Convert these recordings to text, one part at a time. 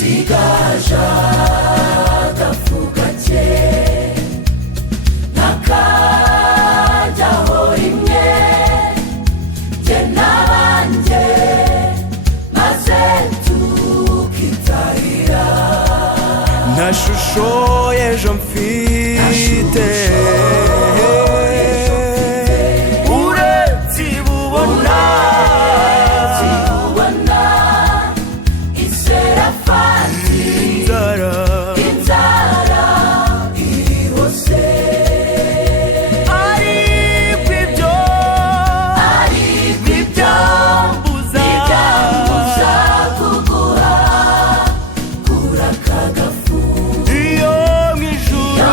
sigaja gafuka cye nakajyaho rimwe jye n'abanjye maze tukitahira nta shusho y'ejo mfite uretse ibubona iserafati inzara iri hose ariko ibyo byambuza kuguha kuraka gafu iyo mu ijuru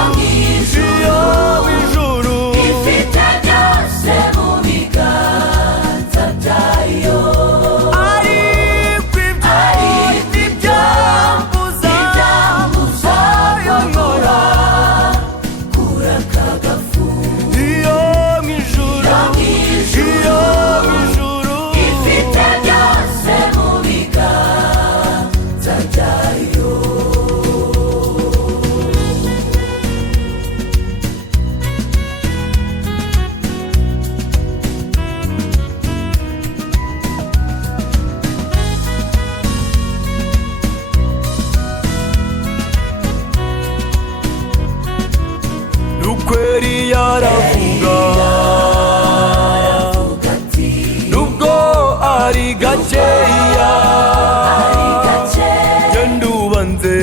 ifite byose mu biganza byayo ariko ibyo byambuza kuguha kuraka gafu iyo mu ijuru ifite byose mu biganza byayo rukweri yaravuga ati nubwo ari gakeya ari gake genda ubanze